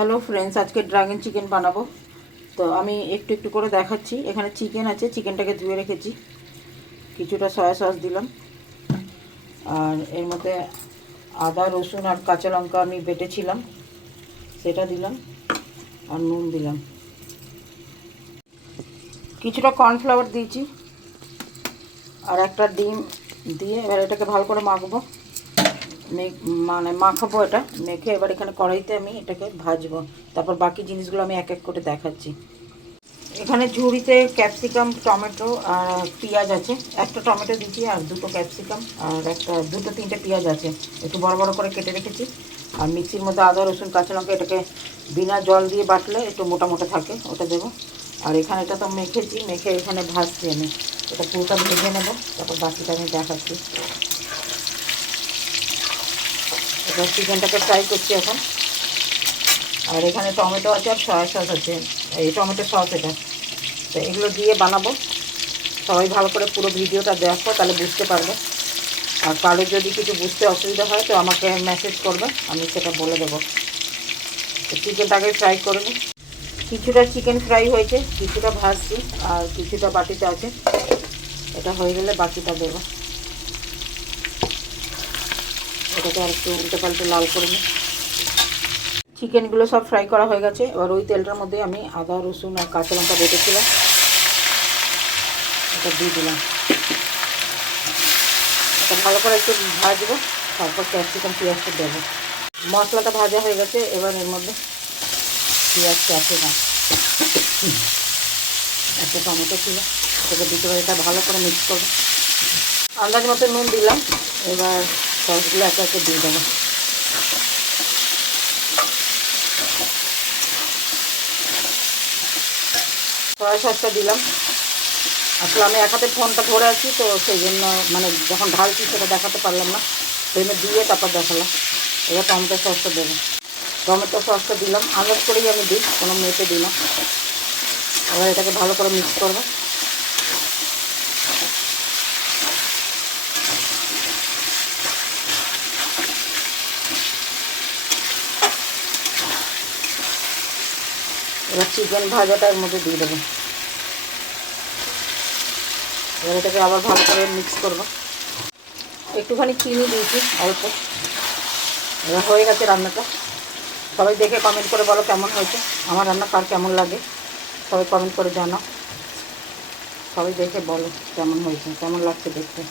Hello friends, আজকে dragon chicken বানাবো। তো আমি একটু একটু করে দেখাচ্ছি। এখানে চিকেন আছে, চিকেনটাকে ধুয়ে রেখেছি। কিছুটা সয়া সস দিলাম, আর এর মধ্যে আদা রসুন আর কাঁচা লঙ্কা আমি বেটেছিলাম সেটা দিলাম, আর নুন দিলাম। কিছুটা কর্নফ্লাওয়ার দিয়েছি, আর একটা ডিম দিয়ে এবার এটাকে ভালো করে মাখবো। মানে মাখাবো, এটা মেখে এবার এখানে কড়াইতে আমি এটাকে ভাজবো। তারপর বাকি জিনিসগুলো আমি এক এক করে দেখাচ্ছি। এখানে ঝুড়িতে ক্যাপসিকাম, টমেটো আর পেঁয়াজ আছে। একটা টমেটো দিচ্ছি, আর দুটো ক্যাপসিকাম, আর দুটো তিনটে পেঁয়াজ আছে, একটু বড় বড় করে কেটে রেখেছি। আর মিক্সির মধ্যে আদা রসুন কাঁচা লঙ্কা, এটাকে বিনা জল দিয়ে বাটলে একটু মোটা মোটা থাকে, ওটা দেবো। আর এখানে এটা তো মেখেছি, মেখে এখানে ভাজছি আমি। এটা পুরোটা ভেজে নেবো, তারপর বাকিটা আমি দেখাচ্ছি। এবার চিকেনটাকে ফ্রাই করছি এখন। আর এখানে টমেটো আছে আর সয়া সস আছে, এই টমেটো সস এটা। তো এগুলো দিয়ে বানাবো। সবাই ভালো করে পুরো ভিডিওটা দেখো, তাহলে বুঝতে পারবে। আর কারো যদি কিছু বুঝতে অসুবিধা হয় তো আমাকে মেসেজ করবে, আমি সেটা বলে দেবো। তো চিকেনটাকে ফ্রাই করে নিই। কিছুটা চিকেন ফ্রাই হয়েছে, কিছুটা ভাজছি, আর কিছুটা বাটিতে আছে। এটা হয়ে গেলে বাকিটা দেবো। এটাকে আর একটু উল্টে পাল্টে লাল করে নিই। চিকেনগুলো সব ফ্রাই করা হয়ে গেছে। এবার ওই তেলটার মধ্যে আমি আদা রসুন আর কাঁচা লঙ্কা বেটেছিলাম, এটা দিয়ে দিলাম। এটা ভালো করে একটু ভাজবো, তারপর ক্যাপসিকাম পেঁয়াজটা দেবো। মশলাটা ভাজা হয়ে গেছে, এবার এর মধ্যে পেঁয়াজ, ক্যাপসিকাম, একটা টমেটো ছিল, এটাকে দিতে হবে। এটা ভালো করে মিক্স করবো। আন্দাজ মতো নুন দিলাম। এবার সসগুলো একে একে দিয়ে দেবো। সয়া সসটা দিলাম। আসলে আমি এক হাতে ফোনটা ধরে আছি, তো সেই জন্য মানে যখন ঢালছি সেটা দেখাতে পারলাম না, ফ্লেমে দিয়ে তারপর দেখালাম। এবার টমেটো সসটা দেবো। টমেটো সসটা দিলাম, আন্দাজ করেই আমি দিই, কোনো মেপে দিলাম। এবার এটাকে ভালো করে মিক্স করবো। এবার চিকেন ভাজাটা এর মধ্যে দিয়ে দেবো। এবার এটাকে আবার ভালো করে মিক্স করবো। একটুখানি চিনি দিয়েছি, অল্প। এবার হয়ে গেছে রান্নাটা। সবাই দেখে কমেন্ট করে বলো কেমন হয়েছে, আমার রান্না কার কেমন লাগে। সবাই কমেন্ট করে জানাও, সবাই দেখে বলো কেমন হয়েছে, কেমন লাগছে দেখতে।